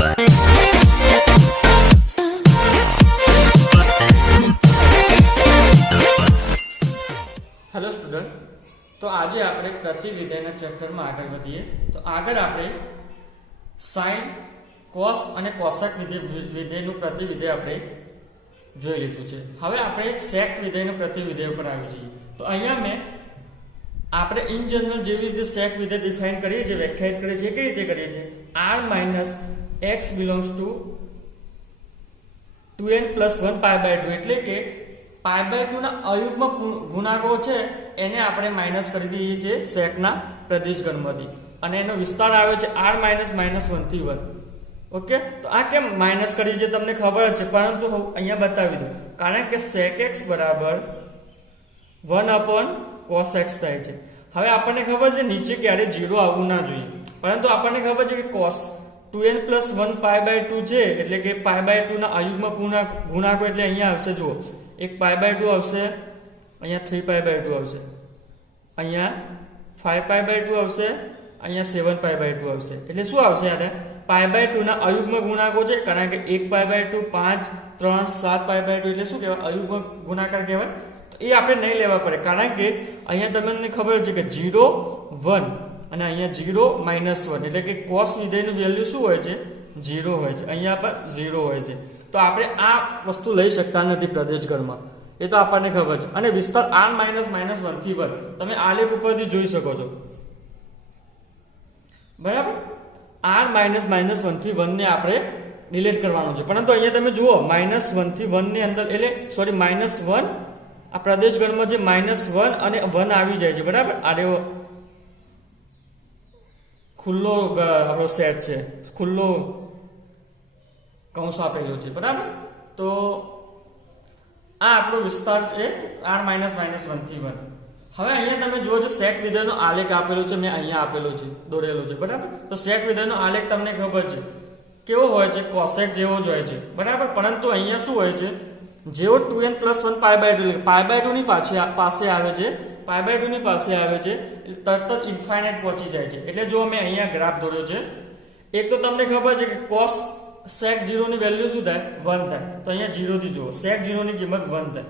Hello student, तो आज आप प्रतिविधेय चैप्टर में आगे बढ़ीए। तो आगे आप साइन, कॉस और कोसेक विधेय प्रतिविधेय आप જોઈ લીધું છે। હવે આપણે સેક વિધેયનું પ્રતિવિધેય પર આવી જઈએ। તો અહીંયા મેં આપણે ઇન જનરલ જેવી રીતે સેક વિધેય ડિફાઇન કરીએ છીએ, વ્યાખ્યાયિત કરીએ છીએ, કઈ રીતે કરીએ છીએ? r minus x belongs to 2n plus 1 pi by 2 એટલે કે પાઈ બાય 2 ના અયુગ્મ ગુણાંકો છે એને આપણે માઇનસ કરી દઈએ છીએ સેકના પ્રદેશ ગણમાંથી અને એનો વિસ્તાર આવે છે r માઇનસ માઇનસ 1 થી 1। ओके, तो आ केम माइनस करी छे तमने खबर है, परंतु अहींया बतावी दो कारण के sec x बराबर 1/cos x थाय छे। हवे आपने खबर छे नीचे क्यारे 0 आववुं ना जोईए, परंतु आपने खबर छे कि cos 2n + 1 पाई बाय 2 छे એટલે કે પાઈ બાય 2 ના અયુગ્મ ગુણાંકો એટલે અહીંયા આવશે। જુઓ, એક પાઈ બાય 2 આવશે, અહીંયા 3 પાઈ બાય 2 આવશે, અહીંયા 5 પાઈ બાય 2 આવશે, અહીંયા 7 પાઈ બાય 2 આવશે। એટલે શું આવશે? આને पाई बाय 2 ना अयुग्म गुणांको छे कारण के 1 पाई बाय 2 5 3 7 पाई बाय 2 એટલે શું કહેવાય? અયુગ્મ ગુણાકાર કહેવાય। તો એ આપણે નહીં લેવા પડે કારણ કે અહીંયા તમને ખબર છે કે 0 1 અને અહીંયા 0 -1 એટલે કે cos વિધેયનું વેલ્યુ શું હોય છે? 0 હોય છે, અહીંયા પણ 0 હોય છે। તો આપણે આ વસ્તુ લઈ શકતા નથી પ્રદેશગણમાં, એ તો આપણને ખબર છે। અને વિસ્તાર r -1 થી 1 તમે આલેખ ઉપરથી જોઈ શકો છો, બરાબર? r -1 થી 1 ને આપણે ડિલીટ કરવાનું છે, પરંતુ અહીંયા તમે જુઓ -1 થી 1 ની અંદર એટલે સોરી -1 આ પ્રદેશગણમાં જે -1 અને 1 આવી જાય છે, બરાબર? આરે ખુલ્લો આપણો સેટ છે, ખુલ્લો કૌંસ આપેલો છે, બરાબર? તો આ આપણો વિસ્તાર છે r -1 થી 1। હવે અહીંયા તમે જુઓ છો સેક વિધેયનો આલેખ આપેલો છે, મેં અહીંયા આપેલો છે, દોરેલો છે, બરાબર? તો સેક વિધેયનો આલેખ તમને ખબર છે કેવો હોય છે? કોસેક જેવો જ હોય છે, બરાબર? પરંતુ અહીંયા શું હોય છે? જેવો 2n + 1 pi by 2 pi by 2 ની પાસે આવે છે, પાઈ બાય 2 ની પાસે આવે છે તરત જ ઇન્ફાઇનાઇટ પહોંચી જાય છે। એટલે જો મેં અહીંયા ગ્રાફ દોર્યો છે, એક તો તમને ખબર છે કે cos sec 0 ની વેલ્યુ શું થાય? 1 થાય। તો અહીંયા 0 થી જુઓ sec 0 ની કિંમત 1 થાય।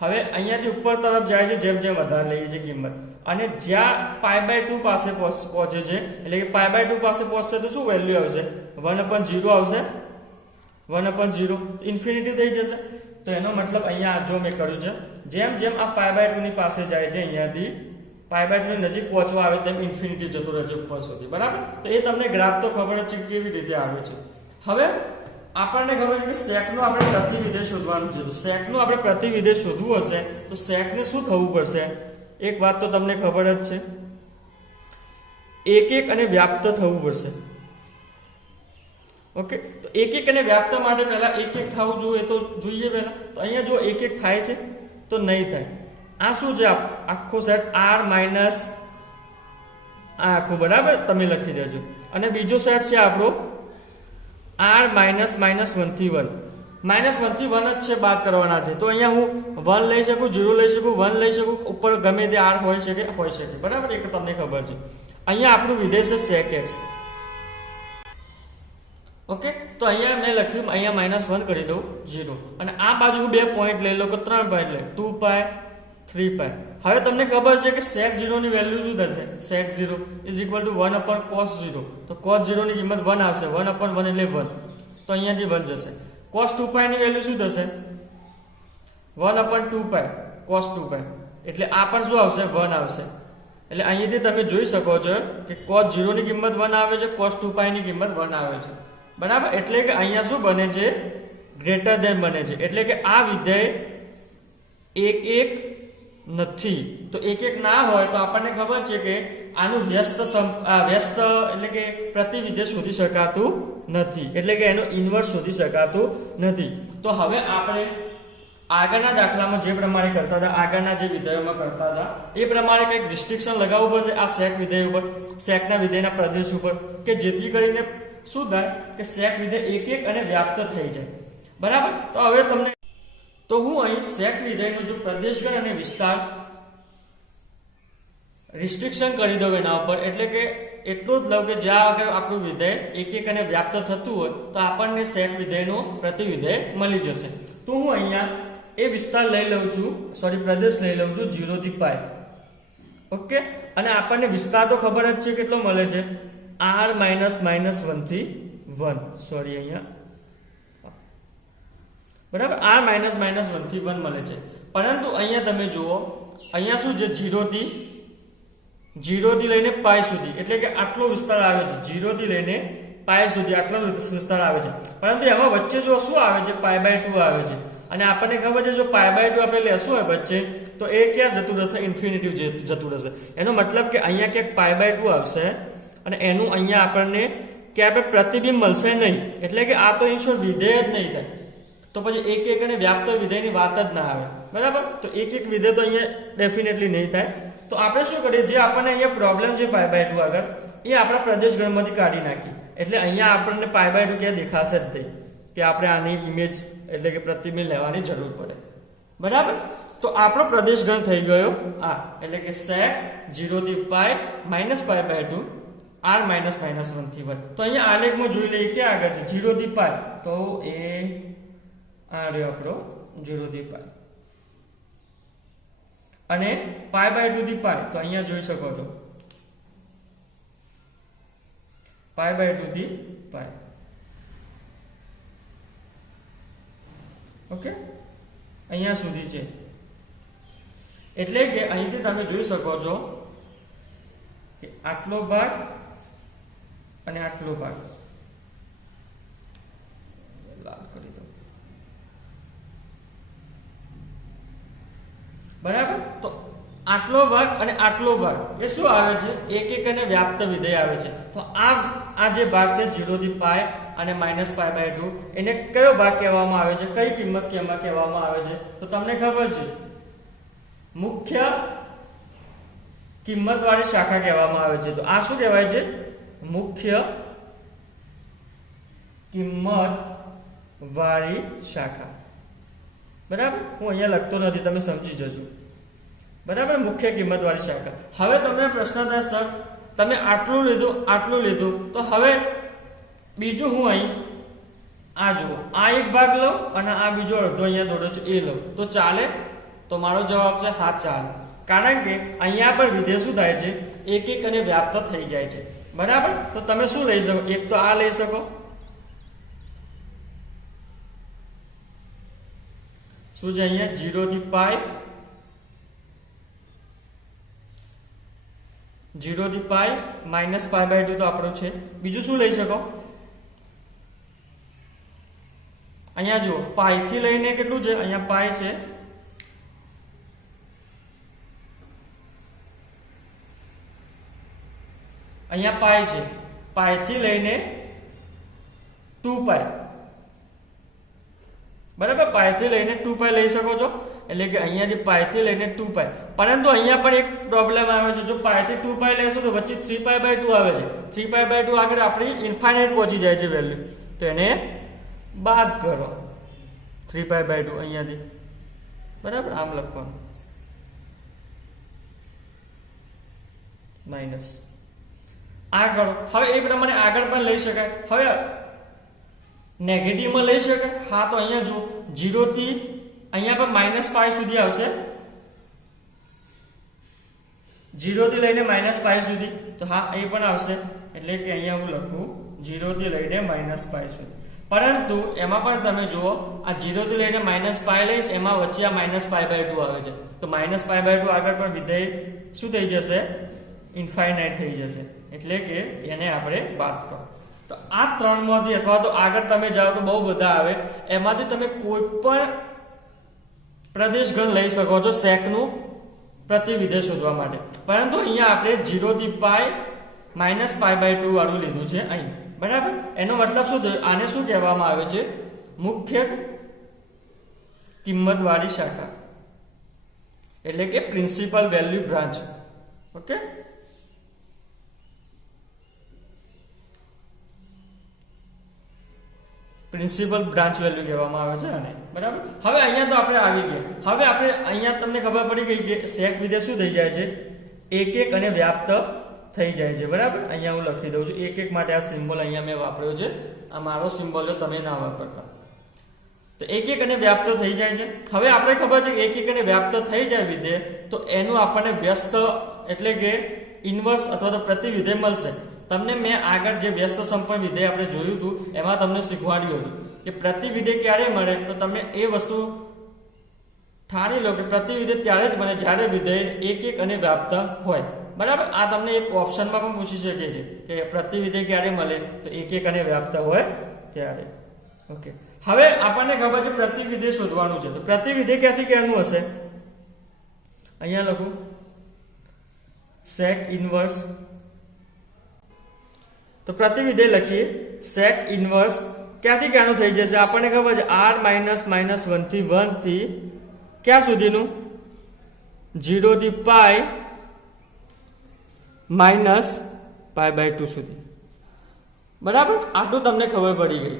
હવે અહીંયાથી ઉપર તરફ જાય છે જેમ જેમ વધારે લઈએ છે કિંમત, અને જ્યાં પાઈ બાય 2 પાસે પહોંચે છે એટલે કે પાઈ બાય 2 પાસે પહોંચશે તો શું વેલ્યુ આવશે? 1/0 આવશે, 1/0 ઇન્ફિનિટી થઈ જશે। તો એનો મતલબ અહીંયા જો મેં કર્યું છે જેમ જેમ આ પાઈ બાય 2 ની પાસે જાય છે અહીંયાથી પાઈ બાય 2 ની નજીક પહોંચવા આવે તેમ ઇન્ફિનિટી જતું રહે છે ઉપર સુધી, બરાબર? તો એ તમને ગ્રાફ તો ખબર જ છે કેવી રીતે આવે છે। હવે આપણને ખબર છે કે સેકનું આપણે પ્રતિવિધેય શોધવાનું છે। તો સેકનું આપણે પ્રતિવિધેય શોધવું હશે તો સેકને શું થવું પડશે? એક વાત તો તમને ખબર જ છે, એક એક અને વ્યાપ્ત થવું પડશે। ઓકે, તો એક એક અને વ્યાપ્ત માટે પહેલા એક એક થવું જોઈએ, તો જોઈએ પહેલા તો અહીંયા જો એક એક થાય છે તો નહીં થાય। આ શું છે? આખો સેટ r માઇનસ આ આખું, બરાબર? તમે લખી દેજો। અને બીજો સેટ છે આપણો r -1 થી 1 -1 થી 1 જ છે, બાદ કરવાના છે। તો અહીંયા હું 1 લઈ શકું, 0 લઈ શકું, 1 લઈ શકું, ઉપર ગમે તે r હોઈ શકે, બરાબર? એક તમને ખબર છે। અહીંયા આપણું વિધેય છે sec x। ઓકે, તો અહીંયા મેં લખ્યું, અહીંયા -1 કરી દઉં 0, અને આ બાજુ હું 2 પોઈન્ટ લઈ લઉં કે 3 પોઈન્ટ લઈ 2 પાઈ 3 પાઈ। હવે તમને ખબર છે કે sec 0 ની વેલ્યુ શું થશે? sec 0 = 1/cos 0। તો cos 0 ની કિંમત 1 આવશે, 1/1 એટલે 1, તો અહીંયાથી 1 જશે। cos 2 પાઈ ની વેલ્યુ શું થશે? 1/2 પાઈ cos 2 પાઈ, એટલે આ પણ શું આવશે? 1 આવશે। એટલે અહીંયાથી તમે જોઈ શકો છો કે cos 0 ની કિંમત 1 આવે છે, cos 2 પાઈ ની કિંમત 1 આવે છે, બરાબર? એટલે કે અહીંયા શું બને છે? ગ્રેટર ધેન બને છે। એટલે કે આ વિધેય એક એક નથી। તો એક એક ના હોય તો આપણને ખબર છે કે આનું વ્યસ્ત એટલે કે પ્રતિવિધેય શોધી શકાતું નથી, એટલે કે એનો ઇન્વર્સ શોધી શકાતું નથી। તો હવે આપણે આગળના દાખલામાં જે પ્રમાણે કરતા હતા, આગળના જે વિધેયોમાં કરતા હતા એ પ્રમાણે કંઈક રિસ્ટ્રિક્શન લગાવવું પડશે આ સેક વિધેય ઉપર, સેકના વિધેયના પ્રદેશ ઉપર, કે જેથી કરીને શું થાય કે સેક વિધેય એક એક અને વ્યાપ્ત થઈ જાય, બરાબર? તો હવે તમને તો હું અહીં સેક વિધેયનો જો પ્રદેશગણ અને વિસ્તાર રિસ્ટ્રિક્શન કરી દઉં એના ઉપર, એટલે કે એટલું જ લઉં કે જ્યાં આગળ આપણું વિધેય એક એક અને વ્યાપ્ત થતું હોય તો આપણને સેક વિધેયનું પ્રતિવિધેય મળી જશે. તો હું અહીંયા એ વિસ્તાર લઈ લઉં છું, પ્રદેશ લઈ લઉં છું 0 થી π. ઓકે, અને આપણને વિસ્તાર તો ખબર જ છે કેટલો મળે છે, r -1 થી 1. અહીંયા બરાબર, r -1 થી 1 મળે છે. પરંતુ અહીંયા તમે જુઓ, અહીંયા શું છે, 0 થી લઈને π સુધી, એટલે કે આટલો વિસ્તાર આવે છે. 0 થી લઈને π સુધી આટલો વિસ્તાર આવે છે. પરંતુ એમાં વચ્ચે જો શું આવે છે, π/2 આવે છે. અને આપણને ખબર છે જો π/2 આપણે લેશું હોય વચ્ચે તો એ ક્યાં જતું રહેશે, ઇન્ફિનિટી જતું રહેશે. એનો મતલબ કે અહીંયા ક્યાંક π/2 આવશે અને એનું અહીંયા આપણને ક્યાંય પ્રતિબિંબ મળશે નહીં. એટલે કે આ તો અહીં વિધેય જ નહીં થાય. તો પછી એક એક અને વ્યાપ્ત વિધેયની વાત જ ના આવે. બરાબર, તો એક એક વિધેય તો અહીંયા ડેફિનેટલી નહીં થાય. તો આપણે શું કરીએ, જે આપણને અહીંયા પ્રોબ્લેમ છે π/2 આગળ, એ આપણા પ્રદેશ ગણમાંથી કાઢી નાખીએ. એટલે અહીંયા આપણને π/2 ક્યાં દેખાશે જ નહીં કે આપણે આની ઇમેજ એટલે કે પ્રતિબિંબ લેવાની જરૂર પડે. બરાબર, તો આપણો પ્રદેશ ગણ થઈ ગયો આ, એટલે કે sec 0 થી π -π/2 r -1 થી 1. તો અહીંયા આલેખમાં જોઈ લઈએ ક્યાં આગળ છે, 0 થી π. તો એ આ રહ્યો આપણો 0 થી π. અને π/2 થી π, તો અહીંયા જોઈ શકો છો π/2 થી π. ઓકે, અહીંયા સુધી છે. એટલે કે અહીંથી તમે જોઈ શકો છો કે આટલો ભાગ અને આટલો ભાગ લાલ કરી દો. બરાબર, તો આટલો ભાગ અને આટલો ભાગ એ શું આવે છે, એક એક અને વ્યાપ્ત વિધેય આવે છે. તો આ જે ભાગ છે 0 થી π અને -π/2, એને કયો ભાગ કહેવામાં આવે છે, કઈ કિંમત કહેવામાં આવે છે, તો તમને ખબર છે, મુખ્ય કિંમત વાળી શાખા કહેવામાં આવે છે. તો આ શું કહેવાય છે, મુખ્ય કિંમત વાળી શાખા. બરાબર, હું અહીંયા લખતો નથી, તમે સમજી જજો. બરાબર, મુખ્ય કિંમત વાળી શાખા. હવે તમને પ્રશ્ન થાય, સર તમે આટલું લીધું, તો હવે બીજું હું અહીં આ જુઓ, આ એક ભાગ લઉં અને આ બીજો અડધો અહીંયા દોડો છું એ લઉં, તો ચાલે? તો મારો જવાબ છે હા, ચાલે. કારણ કે અહીંયા પર વિધેય શું થાય છે, એક એક અને વ્યાપ્ત થઈ જાય છે. બરાબર, તો તમે શું લઈ શકો, એક તો આ લઈ શકો, શું છે અહીંયા 0 થી π, 0 થી π -π/2 તો આપણું છે. બીજું શું લઈ શકો, અહીંયા જુઓ, π થી લઈને કેટલું છે, અહીંયા π છે, અહીંયા π છે, π થી લઈને 2π. બરાબર, π થી લઈને 2π લઈ શકો છો. એટલે કે અહીંયાથી π થી લઈને 2π. પરંતુ અહીંયા પણ એક પ્રોબ્લેમ આવે છે, જો π થી 2π લેશો તો વચ્ચે 3π/2 આવે છે. 3π/2 આગળ આપણી ઇન્ફાઇનાઇટ પહોંચી જાય છે વેલ્યુ, તો એને બાદ કરો 3π/2 અહીંયાથી. બરાબર, આમ લખવાનું માઇનસ આ કરો. હવે એ પ્રમાણે આગળ પણ લઈ શકાય. હવે નેગેટિવમાં લઈ શકાય, હા. તો અહીંયા જુઓ, 0 થી અહીંયા પણ -π સુધી આવશે, 0 થી લઈને -π સુધી, તો હા એ પણ આવશે. એટલે કે અહીંયા હું લખું 0 થી લઈને -π સુધી. પરંતુ એમાં પણ તમે જુઓ, આ 0 થી લઈને -π લઈશ, એમાં વચ્ચે આ -π/2 આવે છે. તો -π/2 આગળ પણ વિધેય શું થઈ જશે, ઇન્ફાઇનાઇટ થઈ જશે. એટલે કે એને આપણે બાદ કરો. તો આ ત્રણમાંથી અથવા તો આગળ તમે જાઓ તો બહુ બધા આવે, એમાંથી તમે કોઈ પણ પ્રદેશ ગણ લઈ શકો છો સેકનું પ્રતિવિધેય શોધવા માટે. પરંતુ અહીંયા આપણે 0 થી π -π/2 વાળું લીધું છે અહીં. બરાબર, એનો મતલબ શું થયો, આને શું કહેવામાં આવે છે, મુખ્ય કિંમત વાળી શાખા, એટલે કે principal value branch. Okay, principal branch value કહેવામાં આવે છે આને. બરાબર, હવે અહીંયા તો આપણે આવી ગયા. હવે આપણે અહીંયા તમને ખબર પડી ગઈ કે સેક વિધેય શું થઈ જાય છે, એક એક અને વ્યાપ્ત થઈ જાય છે, બરાબર। અહીંયા હું લખી દઉં છું એક એક માટે આ સિમ્બોલ અહીંયા મેં વાપર્યો છે, આ મારો સિમ્બોલ છે, તમે ના વાપરતા। તો એક એક અને વ્યાપ્ત થઈ જાય છે। હવે આપણે ખબર છે કે એક એક અને વ્યાપ્ત થઈ જાય વિધેય તો એનું આપણને વ્યસ્ત એટલે કે ઇન્વર્સ અથવા તો પ્રતિવિધેય મળશે। તમને મેં આગળ જે વ્યસ્ત સંપન્ન વિધેય આપણે જોયું હતું એમાં તમને શીખવાડ્યું હતું કે પ્રતિવિધેય ક્યારે મળે, તો તમે એ વસ્તુ ઠાણી લો કે પ્રતિવિધેય ત્યારે જ મળે જ્યારે વિધેય એક એક અને વ્યાપ્ત હોય, બરાબર। આ તમને એક ઓપ્શનમાં પણ પૂછી શકે છે કે પ્રતિવિધેય ક્યારે મળે, તો એક એક અને વ્યાપ્ત હોય ત્યારે। ઓકે, હવે આપણને ખબર છે પ્રતિવિધેય શોધવાનું છે, તો પ્રતિવિધેય ક્યાંથી ક્યાંનું હશે? અહીંયા લખું સેક ઇન્વર્સ, તો પ્રતિવિધેય લખીએ સેક ઇન્વર્સ ક્યાંથી ક્યાંનું થઈ જશે? આપણને ખબર છે r માઇનસ માઇનસ 1 થી 1 થી ક્યાં સુધીનું? 0 થી પાઈ માઇનસ પાઈ બાય 2 સુધી, બરાબર। આટલું તમને ખબર પડી ગઈ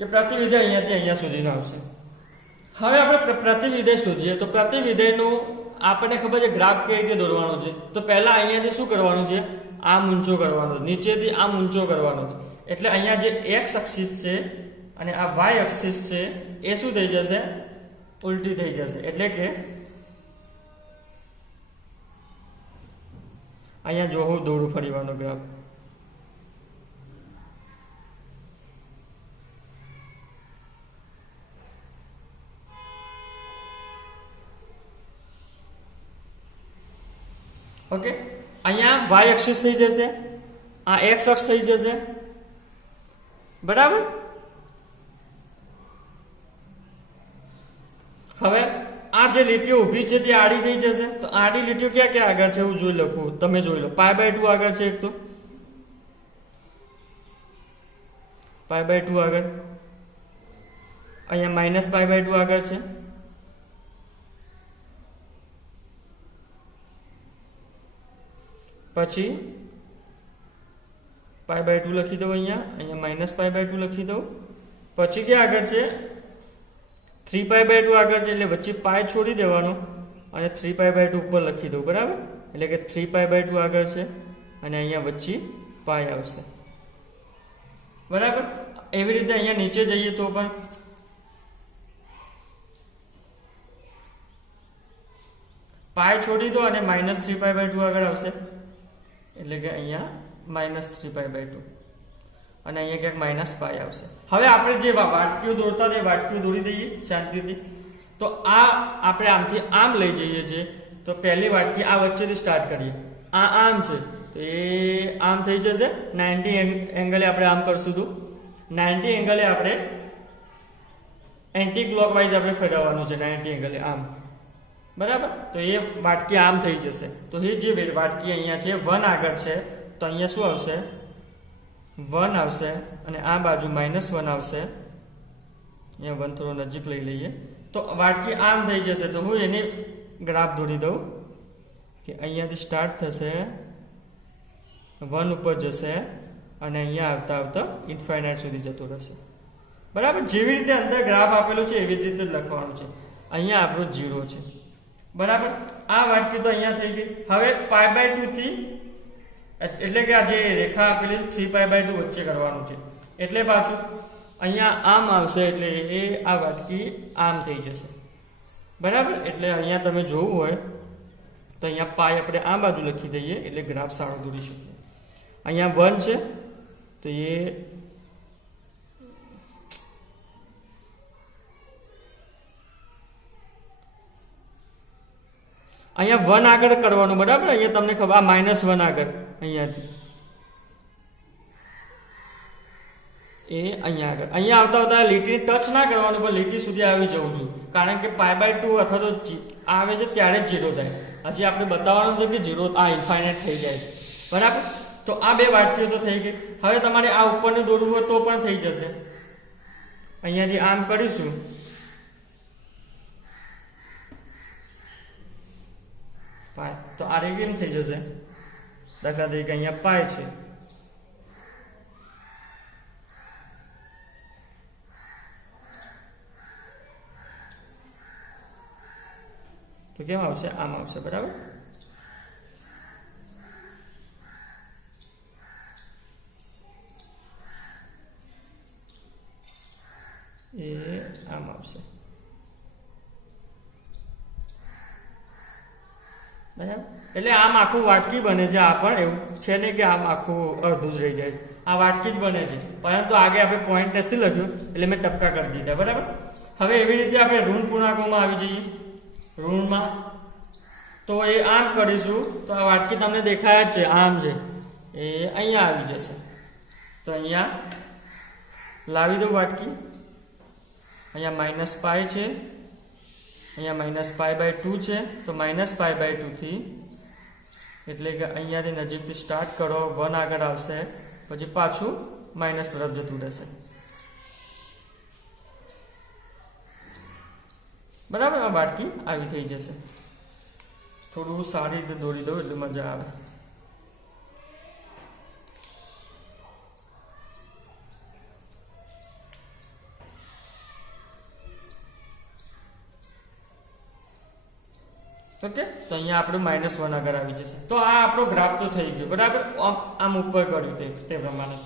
કે પ્રતિવિધેય અહીંયાથી અહીંયા સુધીનું આવશે। હવે આપણે પ્રતિવિધેય શોધીએ, તો પ્રતિવિધેયનું આપણને ખબર છે ગ્રાફ કેવી રીતે દોરવાનો છે, તો પહેલા અહીંયાથી શું કરવાનું છે? આમ ઊંચો કરવાનો છે, નીચેથી આમ ઊંચો કરવાનો છે, એટલે અહીંયા જે x એક્સિસ છે અને આ y એક્સિસ છે એ શું થઈ જશે? ઉલટી થઈ જશે, એટલે કે અહીંયા જો હું દોરું ફરીવાનો ગ્રાફ, ઓકે, અહીંયા y એક્સિસ થઈ જશે, આ x અક્ષ થઈ જશે, બરાબર। હવે આ જે લીટીઓ ઊભી છે તે આડી થઈ જશે, તો આડી લીટીઓ ક્યાં ક્યાં આગળ છે હું જોઈ લખું, તમે જોઈ લો। પાઈ બાય 2 આગળ છે, એક તો પાઈ બાય 2 આગળ, અહીંયા માઇનસ પાઈ બાય 2 આગળ છે, પછી પાઈ બાય 2 લખી દઉં, અહીંયા માઇનસ પાઈ બાય 2 લખી દઉં, પછી ક્યાં આગળ છે? 3 પાઈ બાય 2 આગળ છે, એટલે વચ્ચે પાઈ છોડી દેવાનો અને 3 પાઈ બાય 2 ઉપર લખી દઉં, બરાબર। એટલે કે 3 પાઈ બાય 2 આગળ છે અને અહીંયા વચ્ચે પાઈ આવશે, બરાબર। એવી રીતે અહીંયા નીચે જઈએ તો પણ પાઈ છોડી દો અને માઇનસ 3 પાઈ બાય 2 આગળ આવશે, એટલે કે અહીંયા માઇનસ 3 પાઈ બાય 2 અને અહીંયા ક્યાંક માઇનસ પાઈ આવશે। હવે આપણે જે વાટકીઓ દોરતા તે વાટકીઓ દોરી દઈએ શાંતિથી। તો આ આપણે આમથી આમ લઈ જઈએ છીએ, તો પહેલી વાટકી આ વચ્ચેથી સ્ટાર્ટ કરીએ, આ આમ છે તો એ આમ થઈ જશે, 90 એંગલે આપણે આમ કરશું તો 90 એંગલે આપણે એન્ટી ક્લોકવાઇઝ આપણે ફેરવવાનું છે, 90 એંગલે આમ, બરાબર। તો એ વાટકી આમ થઈ જશે, તો એ જે વાટકી અહીંયા છે 1 આગળ છે, તો અહીંયા શું આવશે? 1 આવશે અને આ બાજુ -1 આવશે, અહીંયા 1 થોડો નજીક લઈ લઈએ, તો વાટકી આમ થઈ જશે। તો હું એની ગ્રાફ દોરી દઉં કે અહીંયાથી સ્ટાર્ટ થશે, 1 ઉપર જશે અને અહીંયા આવતા આવતા ઇન્ફાઇનાઇટ સુધી જતો રહેશે, બરાબર। જેવી રીતે અંદર ગ્રાફ આપેલો છે એવી રીતે જ લખવાનું છે। અહીંયા આપણો 0 છે, બરાબર। આ વાટકી તો અહીંયા થઈ ગઈ। હવે પાઈ બાય 2 થી એટલે કે આ જે રેખા આપેલી 3 પાઈ બાય 2 વચ્ચે કરવાનું છે, એટલે પાછું અહીંયા આમ આવશે, એટલે એ આ વાટકી આમ થઈ જશે, બરાબર। એટલે અહીંયા તમે જોવું હોય તો અહીંયા પાઈ આપણે આ બાજુ લખી દઈએ, એટલે ગ્રાફ સારો દોરી શકીએ। અહીંયા 1 છે તો એ અહીંયા 1 આગળ કરવાનું, બરાબર। અહીંયા તમને ખબર આ -1 આગળ, અહીંયાથી એ અહીંયા આગળ, અહીંયા આવતા આવતા લીટી ટચ ના કરવાનું, પણ લીટી સુધી આવી જવું છું, કારણ કે પાઈ બાય 2 અથવા તો આવે છે ત્યારે જ 0 થાય। હજી આપણે બતાવવાનું છે કે 0 આ ઇન્ફાઇનાઇટ થઈ જાય છે, બરાબર। તો આ બે વાટકીઓ તો થઈ ગઈ। હવે તમારે આ ઉપરને દોરવું હોય તો પણ થઈ જશે, અહીંયાથી આમ કરીશું, પાઈ, તો આ રે કેમ થઈ જશે? દાખલા તરીકે અહીંયા પાઈ છે, તો કેમ આવશે? આમ આવશે, બરાબર। એ આમ આવશે, બરાબર. એટલે આમ આખું વાટકી બને છે. આ પણ એવું છે ને કે આમ આખું અડધું જ રહી જાય છે, આ વાટકી જ બને છે. પરંતુ આગે આપણે પોઈન્ટ નથી લખ્યું એટલે મેં ટપકા કરી દીધા, બરાબર. હવે એવી રીતે આપણે ઋણ પૂર્ણાંકોમાં આવી જઈએ. ઋણમાં તો એ આમ કરીશું તો આ વાટકી તમને દેખાય જ છે, આમ છે એ અહીંયા આવી જશે. તો અહીંયા લાવી દઉં વાટકી. અહીંયા માઇનસ પાઈ છે, અહીંયા માઇનસ π/2 છે. તો માઇનસ π/2 થી એટલે કે અહીંયાથી નજીકથી સ્ટાર્ટ કરો, 1 આગળ આવશે, પછી પાછું માઇનસ તરફ જતું રહેશે, બરાબર. આ વાટકી આવી થઈ જશે. થોડું સારી રીતે દોરી દઉં એટલે મજા આવે. ઓકે, તો અહીંયા આપણું -1 આગળ આવી જશે. તો આ આપણો ગ્રાફ તો થઈ ગયો, બરાબર. આમ ઉપર કર્યું તે પ્રમાણે.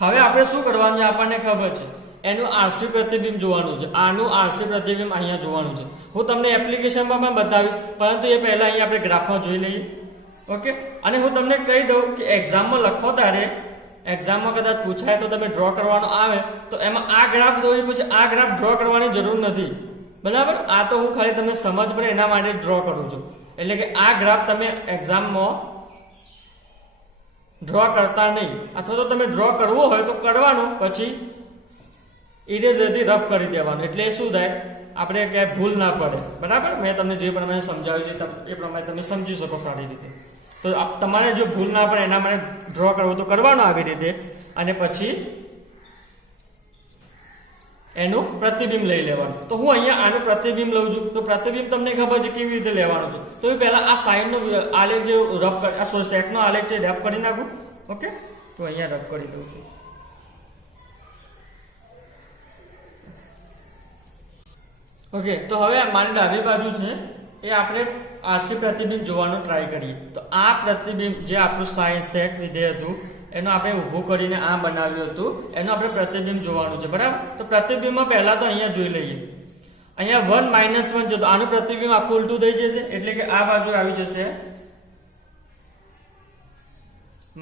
હવે આપણે શું કરવાનું છે આપણને ખબર છે, એનું આરસી પ્રતિબિંબ જોવાનું છે. આનું આરસી પ્રતિબિંબ અહીંયા જોવાનું છે. હું તમને એપ્લિકેશનમાં પણ બતાવીશ, પરંતુ એ પહેલા અહીંયા આપણે ગ્રાફમાં જોઈ લઈએ. ઓકે, અને હું તમને કહી દઉં કે એક્ઝામમાં લખો ત્યારે, એક્ઝામમાં કદાચ પૂછાય તો તમે ડ્રો કરવાનો આવે તો એમાં આ ગ્રાફ દોરી પછી આ ગ્રાફ ડ્રો કરવાની જરૂર નથી, બરાબર. આ તો હું ખાલી તમને સમજ પડે એના માટે ડ્રો કરું છું. એટલે કે આ ગ્રાફ તમે એક્ઝામમાં ડ્રો કરતા નહીં, અથવા તો તમે ડ્રો કરવો હોય તો કરવાનું, પછી ઇરેઝરથી રફ કરી દેવાનું. એટલે શું થાય, આપણે ક્યાંય ભૂલ ના પડે, બરાબર. મેં તમને જે પ્રમાણે સમજાવ્યું છે એ પ્રમાણે તમે સમજી શકો સારી રીતે. તો તમારે જો ભૂલ ના પડે એના માટે ડ્રો કરવો તો કરવાનો આવી રીતે, અને પછી એનું પ્રતિબિંબ લઈ લેવાનું. તો હું અહીંયા આનું પ્રતિબિંબ લઉં છું. તો પ્રતિબિંબ તમને ખબર છે કેવી રીતે લેવાનું છે. તો પહેલા આ સાઈનનો આલેખ જે રફ આ સેટનો આલેખ છે રફ કરી નાખું. ઓકે, તો અહીંયા રફ કરી દઉં છું. ઓકે, તો હવે મારી ડાબી બાજુ છે એ આપણે આરસી પ્રતિબિંબ જોવાનું ટ્રાય કરીએ. તો આ પ્રતિબિંબ જે આપણું સાઈન સેટ વિધેય હતું એનું આપણે ઊભું કરીને આ બનાવ્યું હતું, એનું આપણે પ્રતિબિંબ જોવાનું છે, બરાબર. તો પ્રતિબિંબમાં પહેલા તો અહીંયા જોઈ લઈએ. અહીંયા 1 - 1 જો, તો આનું પ્રતિબિંબ આખું ઉલટું થઈ જશે. એટલે કે આ બાજુ આવી જશે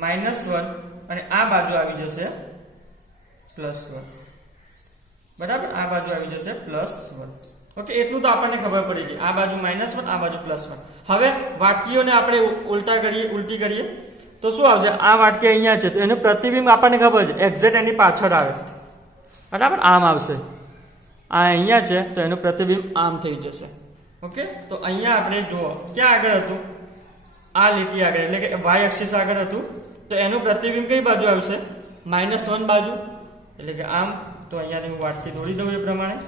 -1 અને આ બાજુ આવી જશે +1, બરાબર. આ બાજુ આવી જશે +1. ઓકે, એટલું તો આપણને ખબર પડી ગઈ. આ બાજુ -1, આ બાજુ +1. હવે વાટકીઓને આપણે ઉલટી કરીએ તો શું આવશે, આ વાટકી અહીંયા છે તો એનું પ્રતિબિંબ આપણને ખબર છે એક્ઝેક્ટ એની પાછળ આવે, બરાબર. આમ આવશે, આ અહીંયા છે તો એનું પ્રતિબિંબ આમ થઈ જશે. ઓકે, તો અહીંયા આપણે જુઓ ક્યાં આગળ હતું, આ લીટી આગળ, એટલે કે y એક્સિસ આગળ હતું. તો એનું પ્રતિબિંબ કઈ બાજુ આવશે, -1 બાજુ, એટલે કે આમ. તો અહીંયાથી હું વાટકી દોરી દઉં એ પ્રમાણે.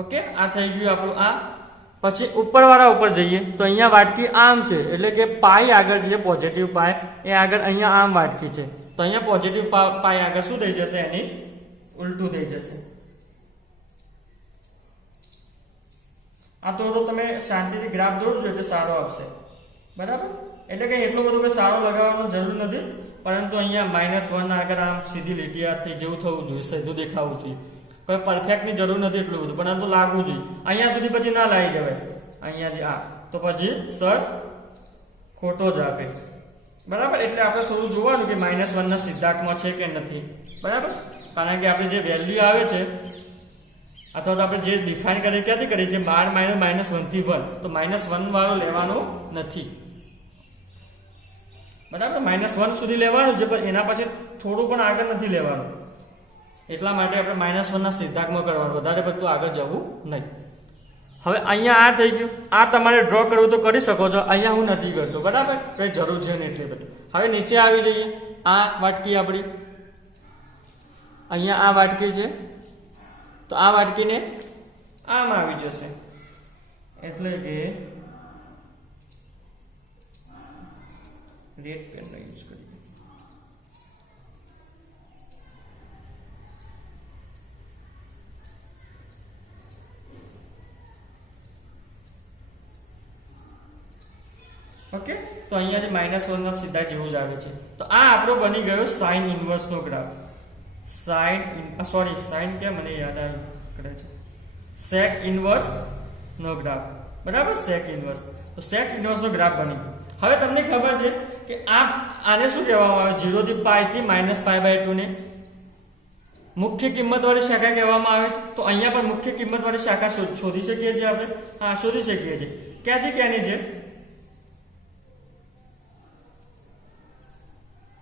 ઓકે, આ થઈ ગયું આપણું આ. પછી ઉપરવાળા ઉપર જઈએ તો અહીંયા વાટકી આમ છે, એટલે કે પાઈ આગળ છે, પોઝિટિવ પાઈ એ આગળ અહીંયા આમ વાટકી છે. તો અહીંયા પોઝિટિવ પાઈ આગળ શું થઈ જશે, એની ઉલટું થઈ જશે. આ તો તમે શાંતિથી ગ્રાફ દોરજો એટલે સારો આવશે, બરાબર. એટલે કે એટલો બધો કોઈ સારો લગાવવાનો જરૂર નથી, પરંતુ અહીંયા -1 આગળ આમ સીધી લીટી હાથથી જેવું થવું જોઈએ, સીધું દેખાવું જોઈએ. કોઈ પરફેક્ટની જરૂર નથી એટલું બધું, પરંતુ લાગવું જોઈએ. અહીંયા સુધી પછી ના લાવી દેવાય, અહીંયાથી આ તો પછી સર ખોટો જ આપે, બરાબર. એટલે આપણે થોડું જોવાનું કે -1 ના સિદ્ધાંતમાં છે કે નથી, બરાબર. કારણ કે આપણે જે વેલ્યુ આવે છે અથવા તો આપણે જે ડિફાઇન કરી ક્યાંથી કરી છે, 12 - -1 થી 1, તો -1 વાળો લેવાનો નથી, બરાબર. -1 સુધી લેવાનું છે, પણ એના પછી થોડું પણ આગળ નથી લેવાનું. એટલા માટે આપણે -1 ના સિદ્ધાંતમાં કરવાનું, વધારે પડતું આગળ જવું નહીં. હવે અહીંયા આ થઈ ગયું. આ તમારે ડ્રો કરવું તો કરી શકો છો, અહીંયા હું નથી કરતો, બરાબર. કઈ જરૂર છે નહીં એટલી બધી. હવે નીચે આવી જઈએ. આ વાટકી આપણી, અહીંયા આ વાટકી છે, તો આ વાટકીને આમ આવી જશે, એટલે કે રેડ પેનનો યુઝ કરીએ. ઓકે, તો અહીંયા -1 ના સીધા જેવું જ આવે છે. તો આ આપણો બની ગયો સાઇન ઇનવર્સ નો ગ્રાફ. સાઇન કે મને યાદ આવ્યું કરે છે સેક ઇનવર્સ નો ગ્રાફ. બરાબર, સેક ઇનવર્સ. તો સેક ઇનવર્સ નો ગ્રાફ બની ગયો. હવે તમને ખબર છે કે આને શું કહેવામાં આવે? 0 થી π થી -π/2 ને મુખ્ય કિંમત વાળી શાખા કહેવામાં આવે છે. તો અહીંયા પણ મુખ્ય કિંમત વાળી શાખા શોધી શકીએ છીએ આપણે. હા, શોધી શકીએ છીએ. ક્યાંથી ક્યાંની છે?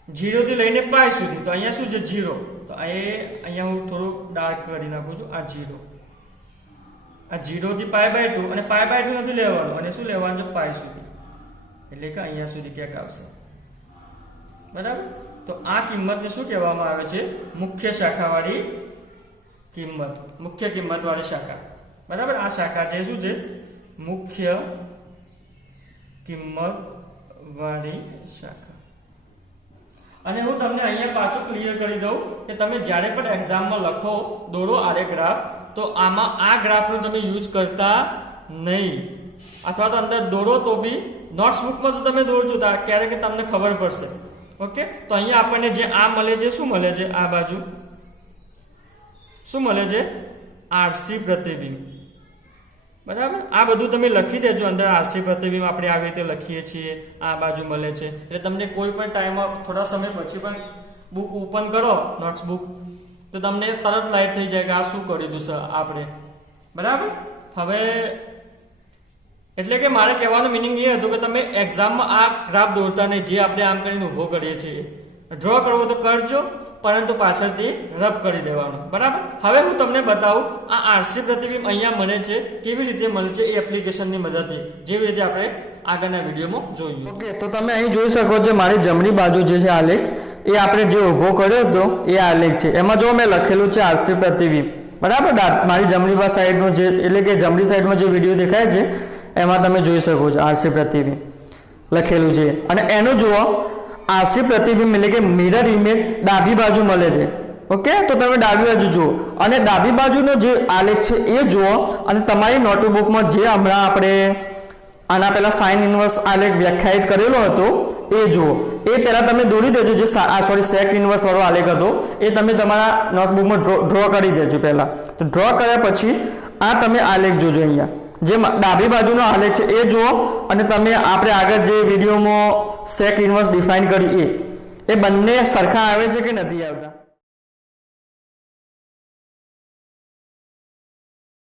0 થી લઈને π સુધી. તો અહીંયા શું છે? 0. તો અહીંયા હું થોડું ડાર્ક કરી નાખું છું. આ 0 થી π/2 અને π/2 નથી લેવાનું, અને શું લેવાનું છે? π સુધી. એટલે કે અહીંયા સુધી ક્યાંક આવશે. બરાબર. તો આ કિંમતને શું કહેવામાં આવે છે? મુખ્ય શાખાવાળી કિંમત. મુખ્ય કિંમત વાળી શાખા. બરાબર. આ શાખા છે શું છે? મુખ્ય કિંમત વાળી શાખા. અને હું તમને અહીંયા પાછું ક્લિયર કરી દઉં કે તમે જ્યારે પણ એક્ઝામમાં લખો દોરો આરે ગ્રાફ, તો આમાં આ ગ્રાફનો તમે યુઝ કરતા નહીં, અથવા તો અંદર દોરો તો બી નોટ્સ બુકમાં તો તમે દોરજો ક્યારેક તમને ખબર પડશે. ઓકે, તો અહીંયા આપણને જે આ મળે છે, શું મળે છે? આ બાજુ શું મળે છે? આરસી પ્રતિબિંબ. બરાબર. આ બધું તમે લખી દેજો અંદર. આરસી પ્રતિબિંબ આપણે આવી રીતે લખીએ છીએ. આ બાજુ મળે છે. એટલે તમને કોઈ પણ ટાઈમમાં થોડા સમય પછી પણ બુક ઓપન કરો, નોટ્સ બુક, તો તમને તરત લાઈટ થઈ જાય કે આ શું કરી દીધું સર આપણે. બરાબર. હવે એટલે કે મારે કહેવાનો મિનિંગ એ હતું કે તમે એક્ઝામમાં આ ગ્રાફ દોરતા નહીં, જે આપણે આમ કરીને ઊભો કરીએ છીએ. ડ્રો કરવો તો કરજો, પરંતુ પાછળથી રબ કરી દેવાનું. બરાબર. હવે હું તમને બતાવું આ આરસી પ્રતિબિંબ અહીંયા મળે છે, કેવી રીતે મળે છે એ એપ્લિકેશનની મદદથી, જેવી રીતે આપણે આગળના વિડીયોમાં જોયું. ઓકે, તો તમે અહીં જોઈ શકો છો મારી જમણી બાજુ જે છે આલેખ, એ આપણે જે ઊભો કર્યો હતો એ આલેખ છે. એમાં જો મેં લખેલું છે આરસી પ્રતિબિંબ. બરાબર. મારી જમણી સાઈડનો જે એટલે કે જમણી સાઈડમાં જે વિડીયો દેખાય છે એમાં તમે જોઈ શકો છો આરસી પ્રતિબિંબ લખેલું છે. અને એનું જુઓ, આરસી પ્રતિબિંબ એટલે કે મિરર ઇમેજ ડાબી બાજુ મળે છે. ઓકે, તો તમે ડાબી બાજુ જુઓ અને ડાબી બાજુનો જે આલેખ છે એ જુઓ, અને તમારી નોટબુકમાં જે હમણાં આપણે આના પહેલા સાઇન ઇનવર્સ આલેખ વ્યાખ્યાયિત કરેલો હતો એ જુઓ. એ પહેલા તમે દોરી દેજો. જે સેક ઇનવર્સ વાળો આલેખ હતો એ તમે તમારા નોટબુકમાં ડ્રો કરી દેજો પહેલા. તો ડ્રો કર્યા પછી આ તમે આલેખ જોજો. અહીંયા જે ડાબી બાજુનો આલેખ છે એ જુઓ, અને તમે આપણે આગળ જે વિડીયોમાં સેક ઇનવર્સ ડિફાઇન કરી એ બંને સરખા આવે છે કે નથી આવતા?